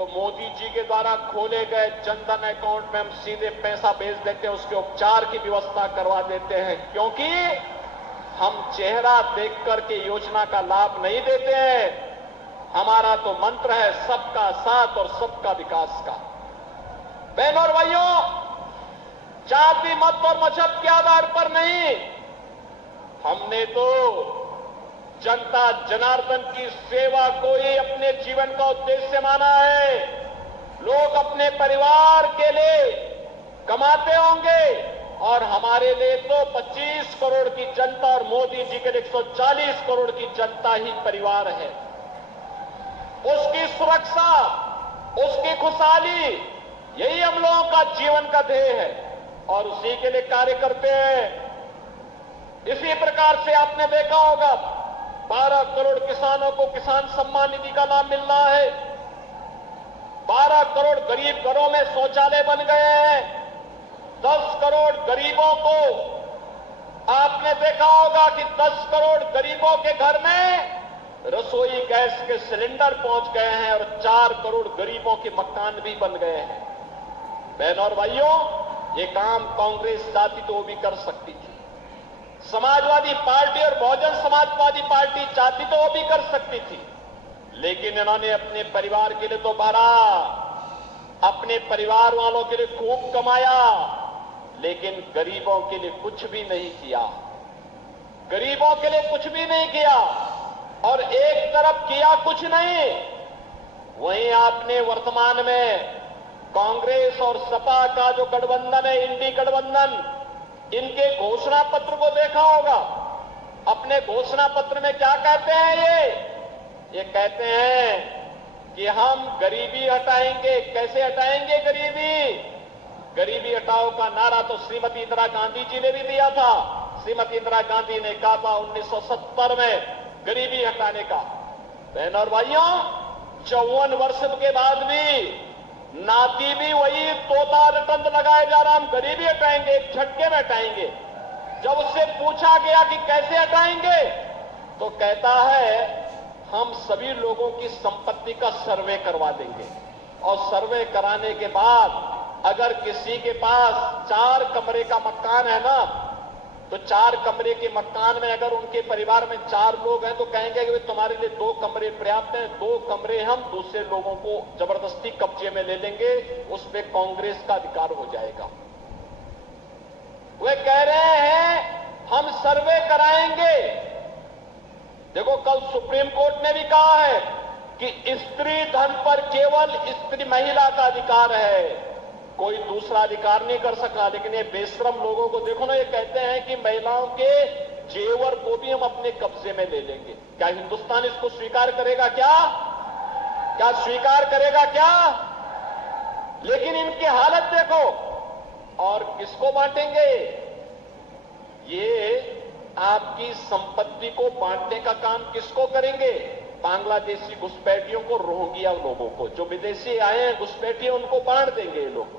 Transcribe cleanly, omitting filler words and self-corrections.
तो मोदी जी के द्वारा खोले गए जनधन अकाउंट में हम सीधे पैसा भेज देते हैं, उसके उपचार की व्यवस्था करवा देते हैं, क्योंकि हम चेहरा देख करके योजना का लाभ नहीं देते हैं। हमारा तो मंत्र है सबका साथ और सबका विकास का। बहनों और भाइयों, जाति मत और मजहब के आधार पर नहीं, हमने तो जनता जनार्दन की सेवा को ही अपने जीवन का उद्देश्य माना है। लोग अपने परिवार के लिए कमाते होंगे और हमारे लिए तो 25 करोड़ की जनता और मोदी जी के लिए 140 करोड़ की जनता ही परिवार है। उसकी सुरक्षा, उसकी खुशहाली, यही हम लोगों का जीवन का ध्येय है और उसी के लिए कार्य करते हैं। इसी प्रकार से आपने देखा होगा 12 करोड़ किसानों को किसान सम्मान निधि का लाभ मिल रहा है। 12 करोड़ गरीब घरों में शौचालय बन गए हैं। 10 करोड़ गरीबों को आपने देखा होगा कि 10 करोड़ गरीबों के घर में रसोई गैस के सिलेंडर पहुंच गए हैं और 4 करोड़ गरीबों के मकान भी बन गए हैं। बहनों और भाइयों, ये काम कांग्रेस चाहती तो वो भी कर सकती थी। समाजवादी पार्टी और बहुजन समाजवादी पार्टी चाहती तो वो भी कर सकती थी, लेकिन इन्होंने अपने परिवार के लिए तो भरा, अपने परिवार वालों के लिए खूब कमाया, लेकिन गरीबों के लिए कुछ भी नहीं किया। गरीबों के लिए कुछ भी नहीं किया और एक तरफ किया कुछ नहीं, वहीं आपने वर्तमान में कांग्रेस और सपा का जो गठबंधन है, इंडी गठबंधन, इनके घोषणा पत्र को देखा होगा। अपने घोषणा पत्र में क्या कहते हैं ये कहते हैं कि हम गरीबी हटाएंगे। कैसे हटाएंगे गरीबी? गरीबी हटाओ का नारा तो श्रीमती इंदिरा गांधी जी ने भी दिया था। श्रीमती इंदिरा गांधी ने कहा था 1970 में गरीबी हटाने का। बहनों और भाइयों, 54 वर्ष के बाद भी नाती भी वही तोता रटंत लगाए जा रहा, हम गरीबी हटाएंगे, एक झटके में हटाएंगे। जब उससे पूछा गया कि कैसे हटाएंगे, तो कहता है हम सभी लोगों की संपत्ति का सर्वे करवा देंगे और सर्वे कराने के बाद अगर किसी के पास 4 कमरे का मकान है ना, तो 4 कमरे के मकान में अगर उनके परिवार में 4 लोग हैं तो कहेंगे कि तुम्हारे लिए 2 कमरे पर्याप्त हैं, 2 कमरे हम दूसरे लोगों को जबरदस्ती कब्जे में ले लेंगे, उस पे कांग्रेस का अधिकार हो जाएगा। वे कह रहे हैं हम सर्वे कराएंगे। देखो, कल सुप्रीम कोर्ट ने भी कहा है कि स्त्री धन पर केवल स्त्री महिला का अधिकार है, कोई दूसरा अधिकार नहीं कर सका। लेकिन ये बेशरम लोगों को देखो ना, ये कहते हैं कि महिलाओं के जेवर को भी हम अपने कब्जे में ले लेंगे। क्या हिंदुस्तान इसको स्वीकार करेगा? क्या स्वीकार करेगा क्या? लेकिन इनकी हालत देखो। और किसको बांटेंगे? ये आपकी संपत्ति को बांटने का काम किसको करेंगे? बांग्लादेशी घुसपैठियों को, रोहिंग्या लोगों को, जो विदेशी आए हैं घुसपैठिए, उनको बांट देंगे ये लोग।